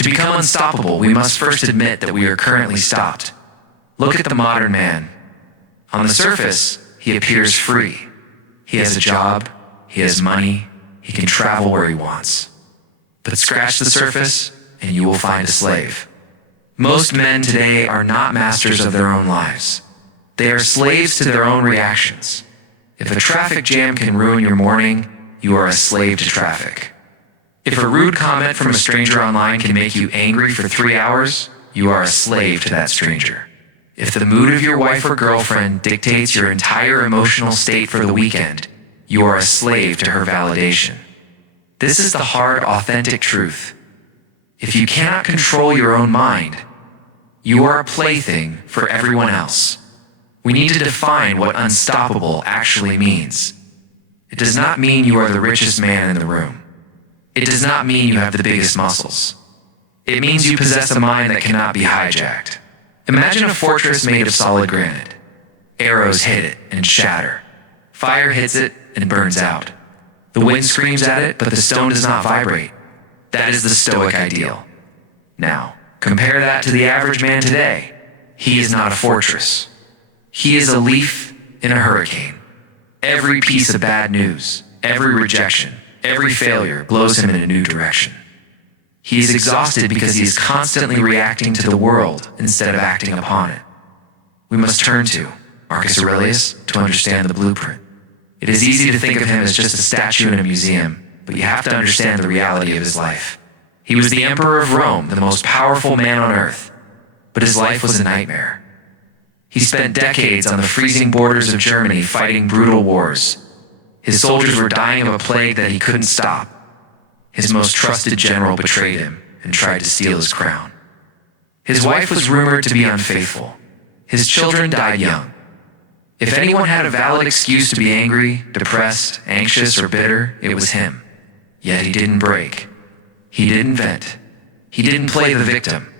To become unstoppable, we must first admit that we are currently stopped. Look at the modern man. On the surface, he appears free. He has a job, he has money, he can travel where he wants. But scratch the surface, and you will find a slave. Most men today are not masters of their own lives. They are slaves to their own reactions. If a traffic jam can ruin your morning, you are a slave to traffic. If a rude comment from a stranger online can make you angry for 3 hours, you are a slave to that stranger. If the mood of your wife or girlfriend dictates your entire emotional state for the weekend, you are a slave to her validation. This is the hard, authentic truth. If you cannot control your own mind, you are a plaything for everyone else. We need to define what unstoppable actually means. It does not mean you are the richest man in the room. It does not mean you have the biggest muscles. It means you possess a mind that cannot be hijacked. Imagine a fortress made of solid granite. Arrows hit it and shatter. Fire hits it and burns out. The wind screams at it, but the stone does not vibrate. That is the Stoic ideal. Now, compare that to the average man today. He is not a fortress. He is a leaf in a hurricane. Every piece of bad news, every rejection, every failure blows him in a new direction. He is exhausted because he is constantly reacting to the world instead of acting upon it. We must turn to Marcus Aurelius to understand the blueprint. It is easy to think of him as just a statue in a museum, but you have to understand the reality of his life. He was the emperor of Rome, the most powerful man on earth, but his life was a nightmare. He spent decades on the freezing borders of Germany fighting brutal wars. His soldiers were dying of a plague that he couldn't stop. His most trusted general betrayed him and tried to steal his crown. His wife was rumored to be unfaithful. His children died young. If anyone had a valid excuse to be angry, depressed, anxious, or bitter, it was him. Yet he didn't break. He didn't vent. He didn't play the victim.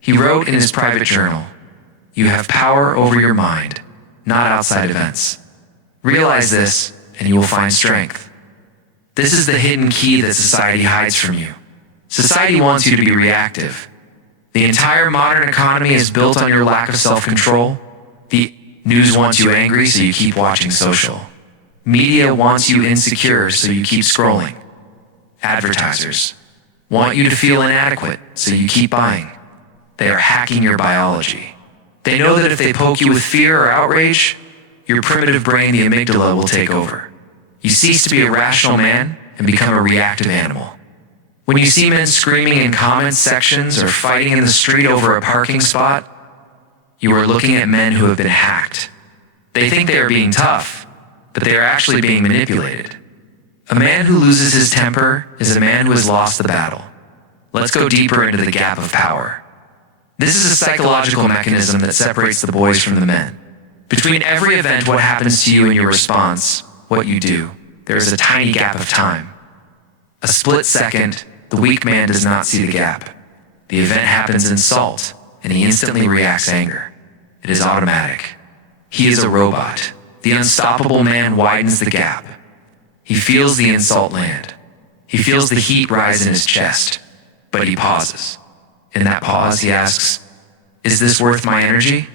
He wrote in his private journal, "You have power over your mind, not outside events. Realize this, and you will find strength." This is the hidden key that society hides from you. Society wants you to be reactive. The entire modern economy is built on your lack of self-control. The news wants you angry, so you keep watching social. Media wants you insecure, so you keep scrolling. Advertisers want you to feel inadequate, so you keep buying. They are hacking your biology. They know that if they poke you with fear or outrage, your primitive brain, the amygdala, will take over. You cease to be a rational man and become a reactive animal. When you see men screaming in comment sections or fighting in the street over a parking spot, you are looking at men who have been hacked. They think they are being tough, but they are actually being manipulated. A man who loses his temper is a man who has lost the battle. Let's go deeper into the gap of power. This is a psychological mechanism that separates the boys from the men. Between every event, what happens to you and your response, what you do, there is a tiny gap of time. A split second, the weak man does not see the gap. The event happens in salt, and he instantly reacts anger. It is automatic. He is a robot. The unstoppable man widens the gap. He feels the insult land. He feels the heat rise in his chest, but he pauses. In that pause, he asks, "Is this worth my energy?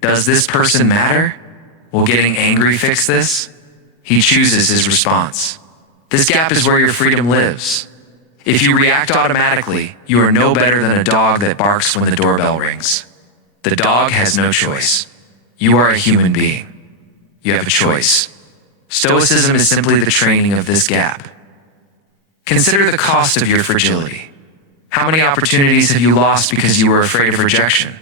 Does this person matter? Will getting angry fix this?" He chooses his response. This gap is where your freedom lives. If you react automatically, you are no better than a dog that barks when the doorbell rings. The dog has no choice. You are a human being. You have a choice. Stoicism is simply the training of this gap. Consider the cost of your fragility. How many opportunities have you lost because you were afraid of rejection?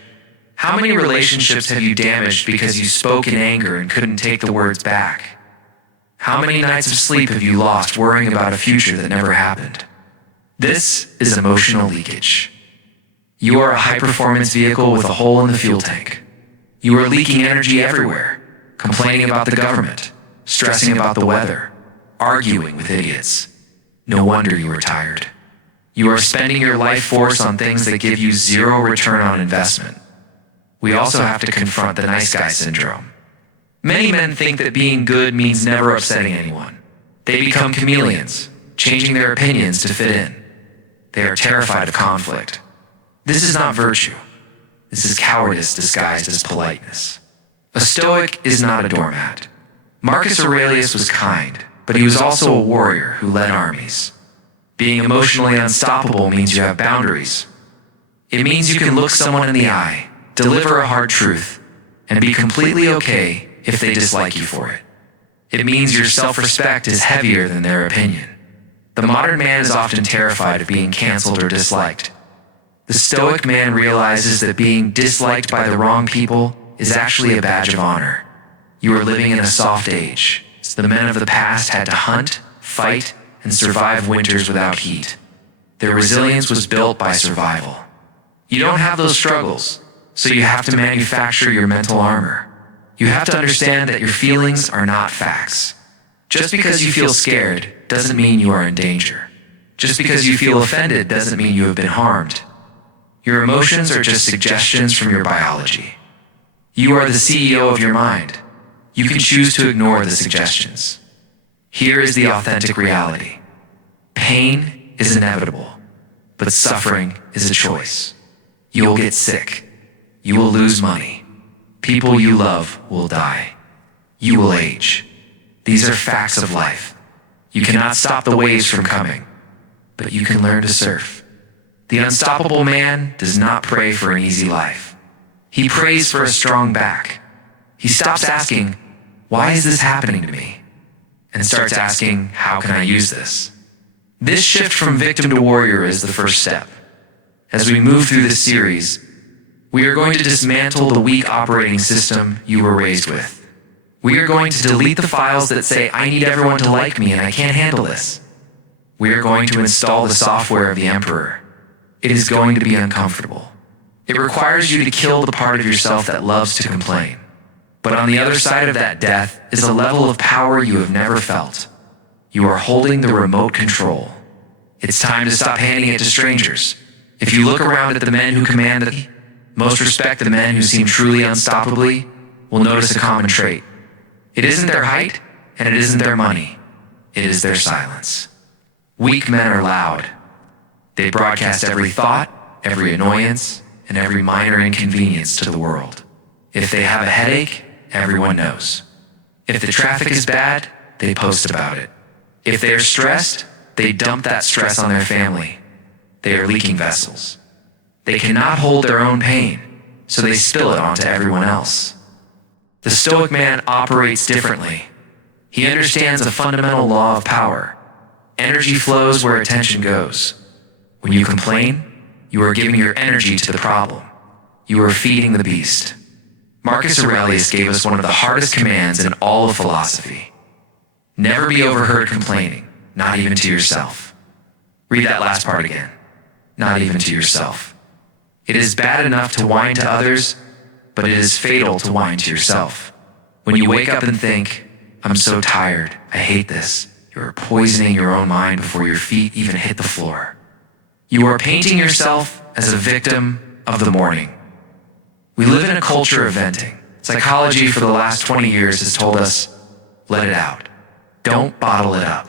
How many relationships have you damaged because you spoke in anger and couldn't take the words back? How many nights of sleep have you lost worrying about a future that never happened? This is emotional leakage. You are a high-performance vehicle with a hole in the fuel tank. You are leaking energy everywhere, complaining about the government, stressing about the weather, arguing with idiots. No wonder you are tired. You are spending your life force on things that give you zero return on investment. We also have to confront the nice guy syndrome. Many men think that being good means never upsetting anyone. They become chameleons, changing their opinions to fit in. They are terrified of conflict. This is not virtue. This is cowardice disguised as politeness. A Stoic is not a doormat. Marcus Aurelius was kind, but he was also a warrior who led armies. Being emotionally unstoppable means you have boundaries. It means you can look someone in the eye, deliver a hard truth, and be completely okay if they dislike you for it. It means your self-respect is heavier than their opinion. The modern man is often terrified of being canceled or disliked. The Stoic man realizes that being disliked by the wrong people is actually a badge of honor. You are living in a soft age. The men of the past had to hunt, fight, and survive winters without heat. Their resilience was built by survival. You don't have those struggles, so you have to manufacture your mental armor. You have to understand that your feelings are not facts. Just because you feel scared doesn't mean you are in danger. Just because you feel offended doesn't mean you have been harmed. Your emotions are just suggestions from your biology. You are the CEO of your mind. You can choose to ignore the suggestions. Here is the authentic reality. Pain is inevitable, but suffering is a choice. You will get sick. You will lose money. People you love will die. You will age. These are facts of life. You cannot stop the waves from coming, but you can learn to surf. The unstoppable man does not pray for an easy life. He prays for a strong back. He stops asking, "Why is this happening to me?" and starts asking, "How can I use this?" This shift from victim to warrior is the first step. As we move through this series, we are going to dismantle the weak operating system you were raised with. We are going to delete the files that say, "I need everyone to like me and I can't handle this." We are going to install the software of the emperor. It is going to be uncomfortable. It requires you to kill the part of yourself that loves to complain. But on the other side of that death is a level of power you have never felt. You are holding the remote control. It's time to stop handing it to strangers. If you look around at the men who command it, most respect the men who seem truly unstoppably, will notice a common trait. It isn't their height, and it isn't their money. It is their silence. Weak men are loud. They broadcast every thought, every annoyance, and every minor inconvenience to the world. If they have a headache, everyone knows. If the traffic is bad, they post about it. If they are stressed, they dump that stress on their family. They are leaking vessels. They cannot hold their own pain, so they spill it onto everyone else. The Stoic man operates differently. He understands the fundamental law of power. Energy flows where attention goes. When you complain, you are giving your energy to the problem. You are feeding the beast. Marcus Aurelius gave us one of the hardest commands in all of philosophy. Never be overheard complaining, not even to yourself. Read that last part again. Not even to yourself. It is bad enough to whine to others, but it is fatal to whine to yourself. When you wake up and think, "I'm so tired, I hate this," you are poisoning your own mind before your feet even hit the floor. You are painting yourself as a victim of the morning. We live in a culture of venting. Psychology for the last 20 years has told us, let it out. Don't bottle it up.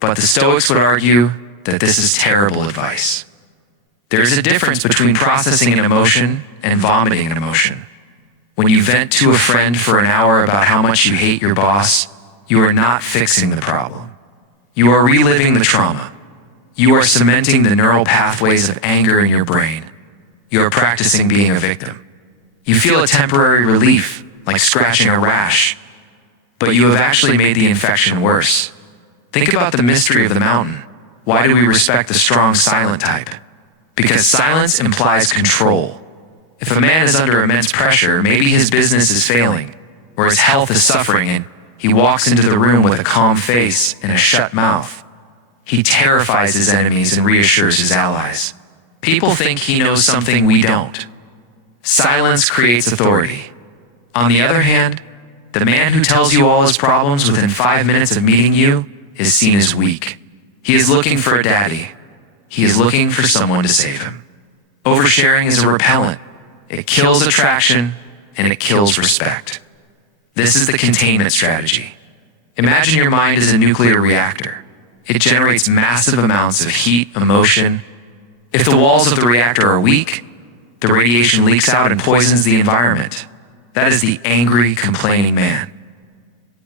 But the Stoics would argue that this is terrible advice. There is a difference between processing an emotion and vomiting an emotion. When you vent to a friend for an hour about how much you hate your boss, you are not fixing the problem. You are reliving the trauma. You are cementing the neural pathways of anger in your brain. You are practicing being a victim. You feel a temporary relief, like scratching a rash, but you have actually made the infection worse. Think about the mystery of the mountain. Why do we respect the strong, silent type? Because silence implies control. If a man is under immense pressure, maybe his business is failing, or his health is suffering, and he walks into the room with a calm face and a shut mouth. He terrifies his enemies and reassures his allies. People think he knows something we don't. Silence creates authority. On the other hand, the man who tells you all his problems within 5 minutes of meeting you is seen as weak. He is looking for a daddy. He is looking for someone to save him. Oversharing is a repellent. It kills attraction and it kills respect. This is the containment strategy. Imagine your mind as a nuclear reactor. It generates massive amounts of heat, emotion, If the walls of the reactor are weak, the radiation leaks out and poisons the environment. That is the angry, complaining man.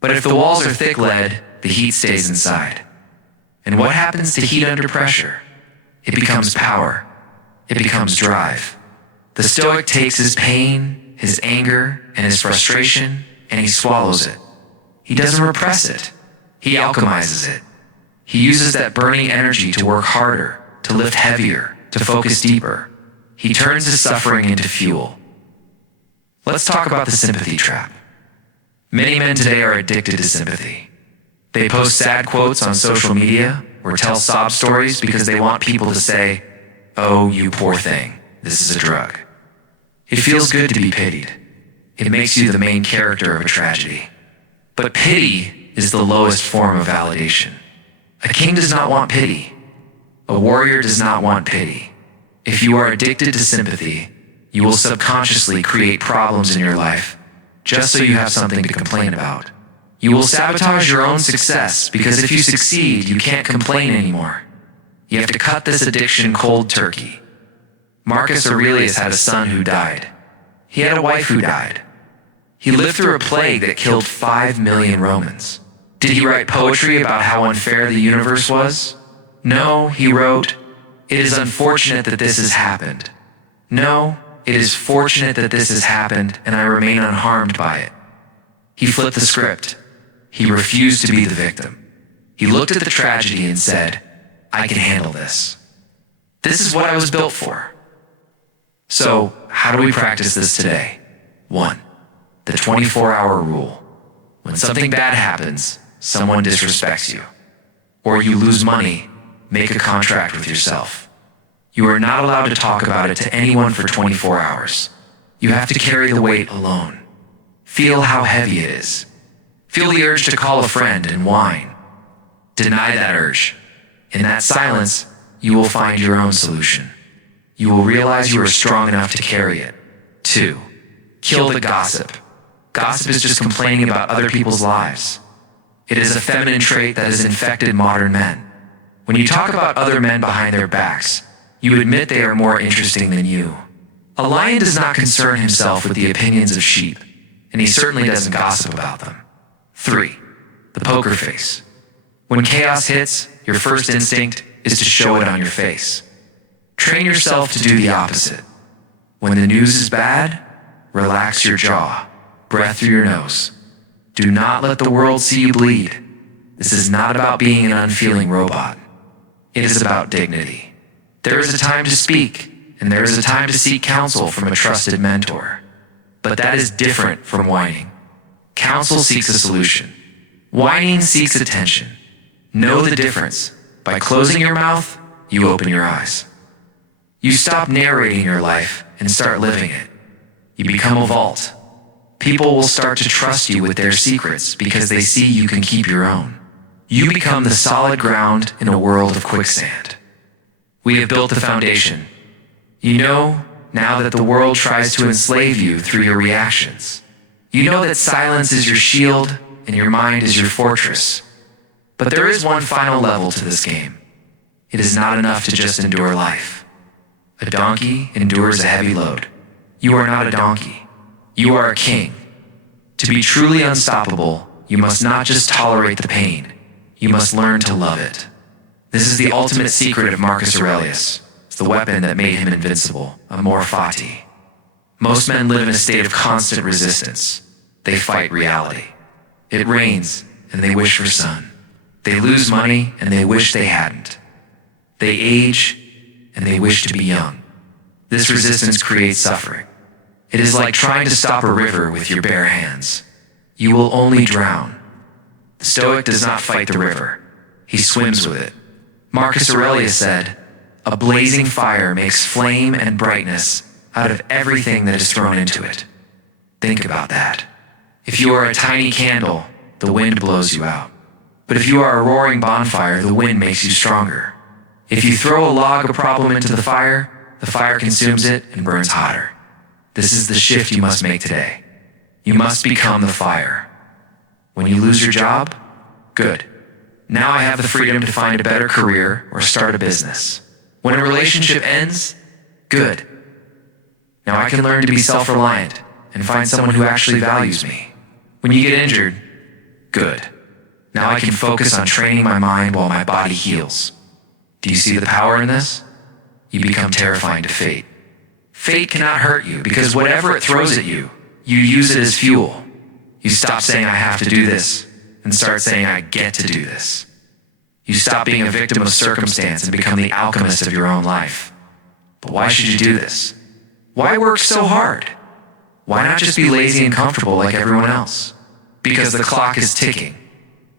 But if the walls are thick lead, the heat stays inside. And what happens to heat under pressure? It becomes power. It becomes drive. The Stoic takes his pain, his anger, and his frustration, and he swallows it. He doesn't repress it. He alchemizes it. He uses that burning energy to work harder, to lift heavier, to focus deeper. He turns his suffering into fuel. Let's talk about the sympathy trap. Many men today are addicted to sympathy. They post sad quotes on social media or tell sob stories because they want people to say, "Oh, you poor thing, this is a drug." It feels good to be pitied. It makes you the main character of a tragedy. But pity is the lowest form of validation. A king does not want pity. A warrior does not want pity. If you are addicted to sympathy, you will subconsciously create problems in your life just so you have something to complain about. You will sabotage your own success because if you succeed, you can't complain anymore. You have to cut this addiction cold turkey. Marcus Aurelius had a son who died. He had a wife who died. He lived through a plague that killed 5 million Romans. Did he write poetry about how unfair the universe was? No, he wrote, "It is unfortunate that this has happened. No, it is fortunate that this has happened, and I remain unharmed by it." He flipped the script. He refused to be the victim. He looked at the tragedy and said, "I can handle this. This is what I was built for." So, how do we practice this today? 1. The 24-hour rule. When something bad happens, someone disrespects you, or you lose money, make a contract with yourself. You are not allowed to talk about it to anyone for 24 hours. You have to carry the weight alone. Feel how heavy it is. Feel the urge to call a friend and whine. Deny that urge. In that silence, you will find your own solution. You will realize you are strong enough to carry it. 2. Kill the gossip. Gossip is just complaining about other people's lives. It is a feminine trait that has infected modern men. When you talk about other men behind their backs, you admit they are more interesting than you. A lion does not concern himself with the opinions of sheep, and he certainly doesn't gossip about them. 3. The poker face. When chaos hits, your first instinct is to show it on your face. Train yourself to do the opposite. When the news is bad, relax your jaw, breath through your nose. Do not let the world see you bleed. This is not about being an unfeeling robot. It is about dignity. There is a time to speak, and there is a time to seek counsel from a trusted mentor. But that is different from whining. Counsel seeks a solution. Whining seeks attention. Know the difference. By closing your mouth, you open your eyes. You stop narrating your life and start living it. You become a vault. People will start to trust you with their secrets because they see you can keep your own. You become the solid ground in a world of quicksand. We have built the foundation. You know now that the world tries to enslave you through your reactions. You know that silence is your shield and your mind is your fortress. But there is one final level to this game. It is not enough to just endure life. A donkey endures a heavy load. You are not a donkey. You are a king. To be truly unstoppable, you must not just tolerate the pain. You must learn to love it. This is the ultimate secret of Marcus Aurelius. It's the weapon that made him invincible, amor fati. Most men live in a state of constant resistance. They fight reality. It rains, and they wish for sun. They lose money, and they wish they hadn't. They age, and they wish to be young. This resistance creates suffering. It is like trying to stop a river with your bare hands. You will only drown. The Stoic does not fight the river. He swims with it. Marcus Aurelius said, "A blazing fire makes flame and brightness out of everything that is thrown into it." Think about that. If you are a tiny candle, the wind blows you out. But if you are a roaring bonfire, the wind makes you stronger. If you throw a log of a problem into the fire consumes it and burns hotter. This is the shift you must make today. You must become the fire. When you lose your job, good. Now I have the freedom to find a better career or start a business. When a relationship ends, good. Now I can learn to be self-reliant and find someone who actually values me. When you get injured, good. Now I can focus on training my mind while my body heals. Do you see the power in this? You become terrifying to fate. Fate cannot hurt you because whatever it throws at you, you use it as fuel. You stop saying I have to do this and start saying I get to do this. You stop being a victim of circumstance and become the alchemist of your own life. But why should you do this? Why work so hard? Why not just be lazy and comfortable like everyone else? Because the clock is ticking.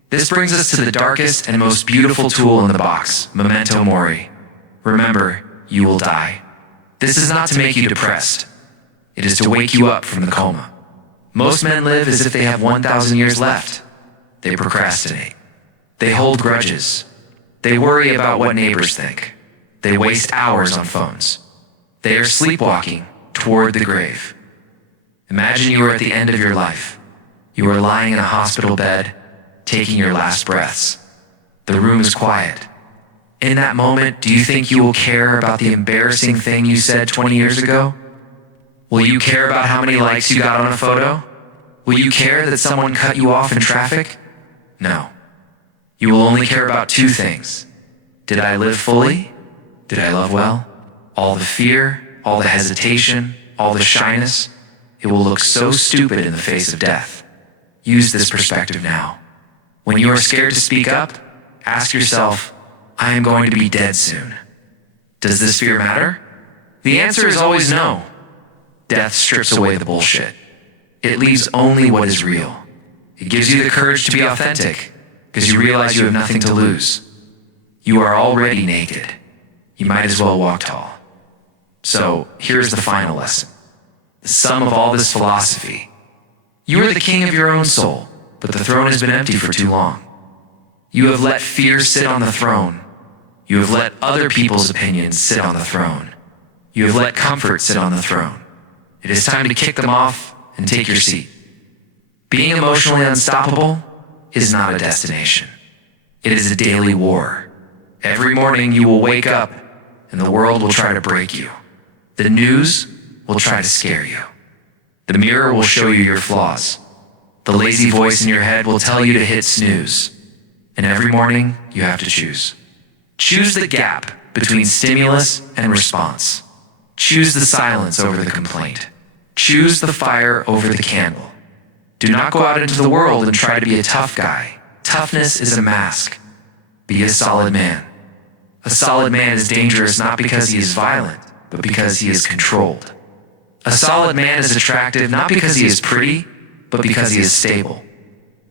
This brings us to the darkest and most beautiful tool in the box, memento mori. Remember, you will die. This is not to make you depressed. It is to wake you up from the coma. Most men live as if they have 1,000 years left. They procrastinate. They hold grudges. They worry about what neighbors think. They waste hours on phones. They are sleepwalking toward the grave. Imagine you are at the end of your life. You are lying in a hospital bed, taking your last breaths. The room is quiet. In that moment, do you think you will care about the embarrassing thing you said 20 years ago? Will you care about how many likes you got on a photo? Will you care that someone cut you off in traffic? No. You will only care about two things. Did I live fully? Did I love well? All the fear, all the hesitation, all the shyness, it will look so stupid in the face of death. Use this perspective now. When you are scared to speak up, ask yourself, I am going to be dead soon. Does this fear matter? The answer is always no. Death strips away the bullshit. It leaves only what is real. It gives you the courage to be authentic because you realize you have nothing to lose. You are already naked. You might as well walk tall. So here's the final lesson. The sum of all this philosophy. You are the king of your own soul, but the throne has been empty for too long. You have let fear sit on the throne. You have let other people's opinions sit on the throne. You have let comfort sit on the throne. It is time to kick them off and take your seat. Being emotionally unstoppable is not a destination. It is a daily war. Every morning you will wake up and the world will try to break you. The news will try to scare you. The mirror will show you your flaws. The lazy voice in your head will tell you to hit snooze. And every morning you have to choose. Choose the gap between stimulus and response. Choose the silence over the complaint. Choose the fire over the candle. Do not go out into the world and try to be a tough guy. Toughness is a mask. Be a solid man. A solid man is dangerous not because he is violent, but because he is controlled. A solid man is attractive not because he is pretty, but because he is stable.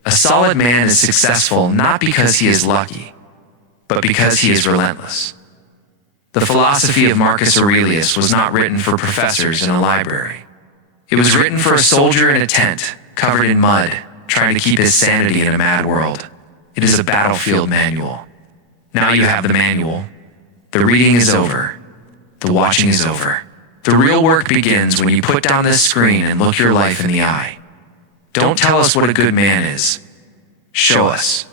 A solid man is successful not because he is lucky, but because he is relentless. The philosophy of Marcus Aurelius was not written for professors in a library. It was written for a soldier in a tent, covered in mud, trying to keep his sanity in a mad world. It is a battlefield manual. Now you have the manual. The reading is over. The watching is over. The real work begins when you put down this screen and look your life in the eye. Don't tell us what a good man is. Show us.